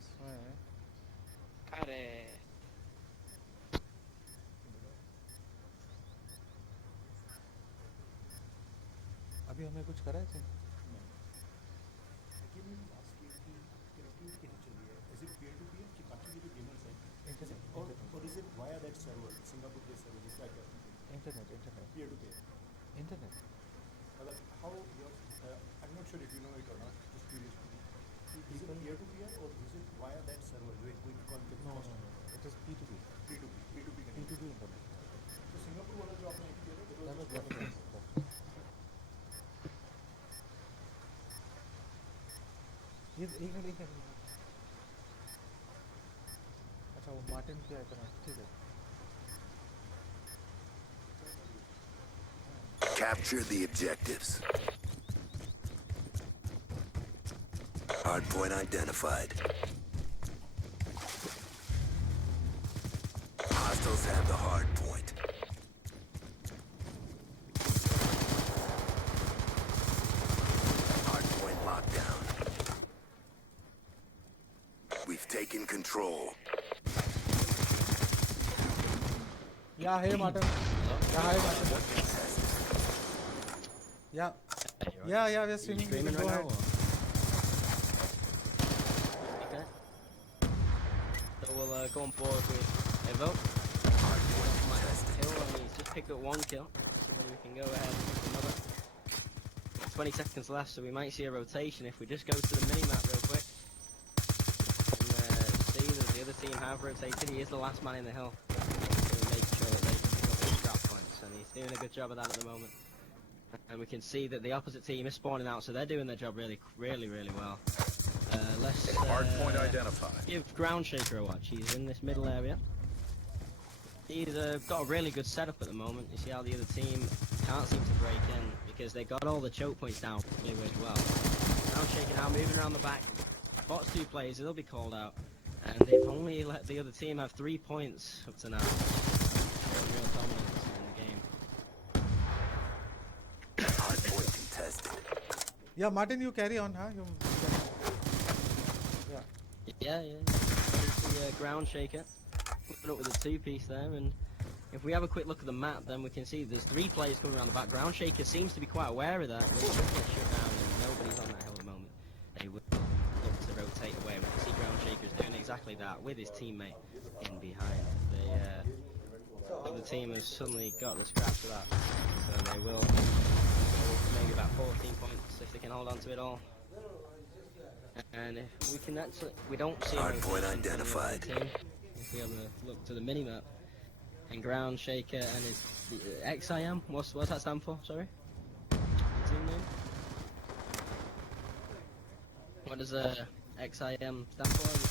इसमें अरे अभी हमें कुछ करा है क्या? Or is it via that server, Singapore based server, जिसका क्या internet peer to peer? Internet How your I'm not sure if you know it or not, just curious. Is it peer to peer or is it via that server जो एक कोई call के no it is P2P P2P internet तो Singapore वाला जो आपने किया था ये एक मिनट अच्छा वो मार्टिन क्या इतना ठीक है Capture the objectives. Hardpoint identified. Hostiles have the hard point. Hardpoint locked down. We've taken control. Yeah, hey Martin. Yeah, hi Martin. Yeah, we're streaming. streaming Go right ahead. now? Okay. So we'll go on board with Evo. Kill, and he's just picked up 1 kill. So we can go ahead and pick another. 20 seconds left, so we might see a rotation if we just go to the mini-map real quick. And see that the other team have rotated. He is the last man in the hill. So we're making sure that they can pick up their scrap points, and he's doing a good job of that at the moment. And we can see that the opposite team is spawning out, so they're doing their job really well. Let's Hardpoint identified. give Ground Shaker a watch. He's in this middle area. He's got a really good setup at the moment. You see how the other team can't seem to break in because they got all the choke points down really well. Ground Shaker now moving around the back. Spots 2 players, they'll be called out. And they've only let the other team have 3 points up to now. Showing real dominance in the game. Hardpoint contested. Yeah, Martin, you carry on, huh? Yeah. There's the Ground Shaker. Put up with a 2-piece there, and if we have a quick look at the map, then we can see there's 3 players coming around the back. Ground Shaker seems to be quite aware of that. When he just gets shut down and nobody's on that hill at the moment, they would look to rotate away. We can see Ground Shaker's doing exactly that with his teammate in behind. The other team has suddenly got the scraps of that, so they will maybe about 14 points if they can hold on to it all. And if we can actually, we don't see a Hardpoint rotation from the other identified. team. If we have a look to the mini-map, and Ground Shaker and his xIM, what's that stand for? Sorry, team name. What does xIM stand for? In the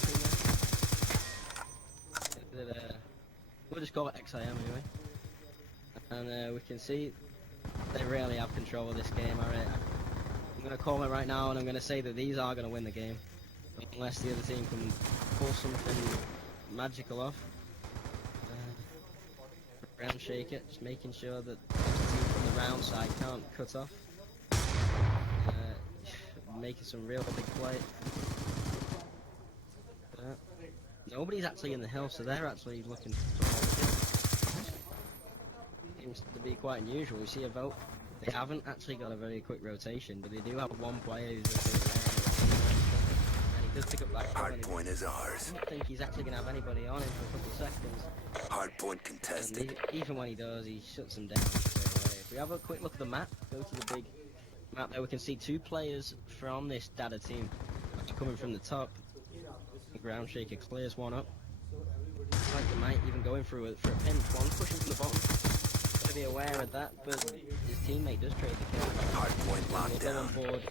team name? We'll just call it xIM anyway. And we can see they really have control of this game. I'm going to call it right now, and I'm going to say that these are going to win the game. Unless the other team can pull something magical off. Ground Shaker, just making sure that the team from the round side can't cut off. Making some real big play. Nobody's actually in the hill, so they're actually looking for seems to be quite unusual. We see a vote. They haven't actually got a very quick rotation, but they do have 1 player who's and he does pick up that kill. Hardpoint is ours. I don't think he's actually going to have anybody on him for a couple of seconds. Hardpoint contested. And even when he does, he shuts them down straight away. If we have a quick look at the map, go to the big map there, we can see 2 players from this data team coming from the top. The Ground Shaker clears 1 up. Looks like they might even go in for a pinch. One's pushing from the bottom. Gotta be aware of that, but his teammate does trade the kill. Hardpoint locked We'll go on down. board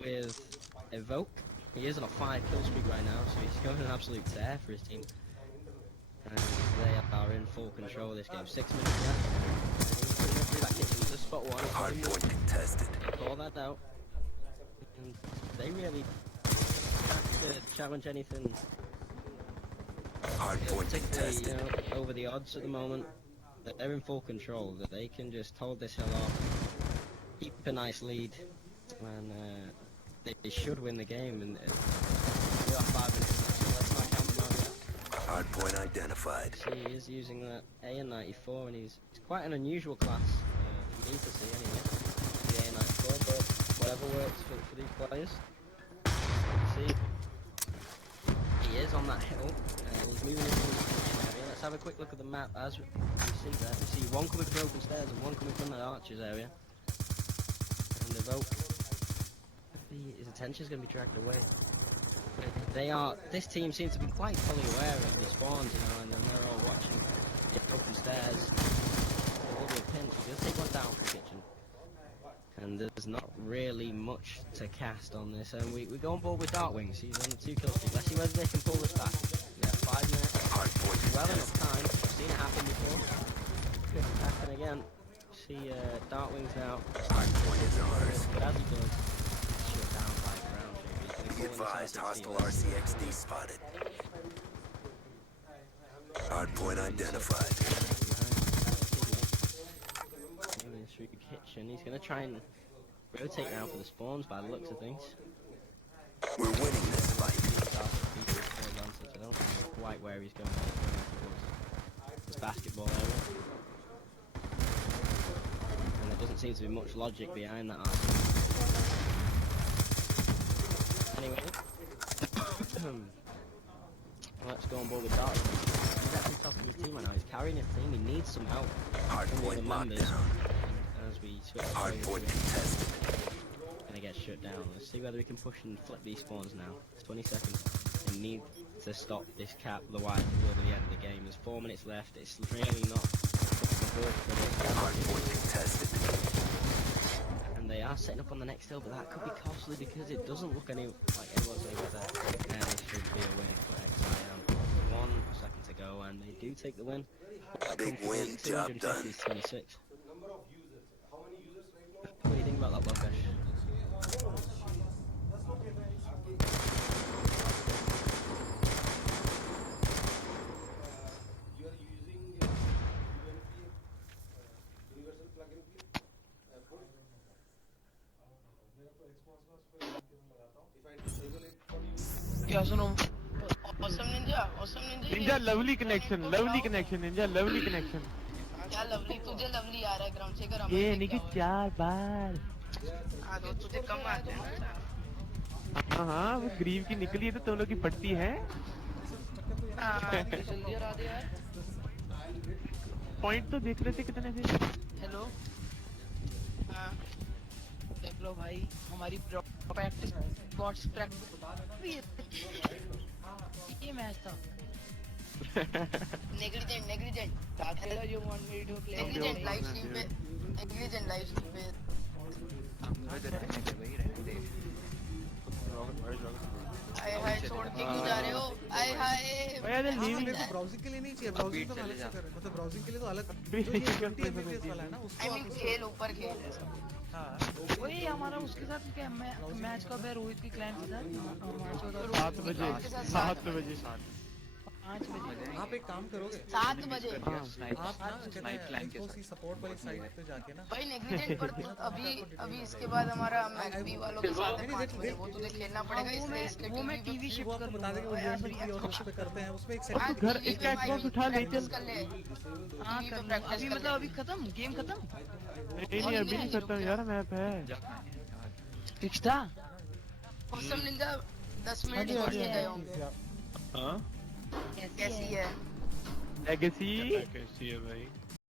with Evoke. He is on a 5 kill streak right now, so he's going an absolute tear for his team. And they are in full control of this game. 6 minutes left. Through that kitchen, just spot 1. Hardpoint contested. Call that out. And they really have to challenge anything. Hardpoint Particularly, contested. over the odds at the moment. They're in full control. That they can just hold this hill off, keep a nice lead, and they should win the game. And do have 5 minutes left, so let's not count them out yet. Hard point identified. See, he is using that AN94, and he's quite an unusual class for me to see anyway. The AN94, but whatever works for these players. See, he is on that hill, and he's moving into the kitchen area. Let's have a quick look at the map as we see that. We see one coming from open stairs and one coming from the archers area. And the vote, his attention is going to be dragged away. This team seems to be quite fully aware of the spawns, you know, and then they're all watching the open stairs. There will be a pinch. He does take one down from the kitchen. And there's not really much to cast on this, and we go on board with Darkwings. He's on the 2 kill streak. Let's see whether they can pull this back. We have 5 minutes. Well enough time. We've seen it happen before. Could happen again. See Darkwings now. But as he does, shut down by ground shaker. Be advised, hostile RCXD spotted. Hard point identified. Moving through the kitchen. He's going to try and rotate now for the spawns by the looks of things. We're winning this fight. I don't know quite where he's going. Towards this basketball area. And there doesn't seem to be much logic behind that arsenal. Anyway, let's go on board with Dark. He's actually top of his team right now. He's carrying his team. He needs some help Hard from the other point members. lockdown. And as we switch Hard point contested. gonna get shut down. Let's see whether we can push and flip these spawns now. It's 20 seconds. We need to stop this cap, otherwise we'll be the end of the game. There's 4 minutes left. It's really not good for this. Hard point contested. And they are setting up on the next hill, but that could be costly because it doesn't look like anyone's able to. And this should be a win for xIM. 1 second to go, and they do take the win. Big win, job done. 26. What do you think about that, Lokesh? क्या सुनो awesome ninja lovely connection ninja lovely connection क्या lovely तुझे lovely आ रहा है ground से कर ये नहीं कि 4 बार हाँ तो तुझे कम आते हैं ना हाँ वो ग्रीव की निकली है तो तुम लोग की पड़ती है जल्दी आ दे यार पॉइंट तो देख रहे थे कितने थे हेलो हाँ देख लो भाई हमारी प्रैक्टिस बॉट्स प्रैक्टिस ये मैच था negligent hello you want me to play negligent live stream पे negligent live stream पे आए हाय छोड़ के क्यों जा रहे हो आए हाय यार मेरे को ब्राउजिंग के लिए नहीं चाहिए ब्राउजिंग तो अलग से कर मतलब ब्राउजिंग के लिए तो अलग जो ये 20 एमबीपीएस वाला है ना उसको आई मीन खेल ऊपर खेल है सब हां वही हमारा उसके साथ क्या मैच कब है रोहित के क्लाइंट के साथ 7 बजे 7 बजे 5 बजे आप एक काम करोगे 7 बजे आप ना कहते सपोर्ट वाली साइट पे जाके ना भाई नेग्लिजेंट पर अभी इसके बाद हमारा मैच बी वालों के साथ है 5 बजे वो तुझे खेलना पड़ेगा इसलिए इसके वो मैं टीवी शिफ्ट कर बता देंगे वो यूएमपी और उस पे करते हैं उसमें एक हाँ, सेट घर इसका एक्सबॉक्स उठा ले चल कर ले हाँ अभी मतलब अभी खत्म गेम खत्म नहीं अभी नहीं खत्म यार मैप है फिक्स था ऑसम निंजा 10 मिनट छोड़ के गए होंगे हां कैसी है लेगेसी कैसी है भाई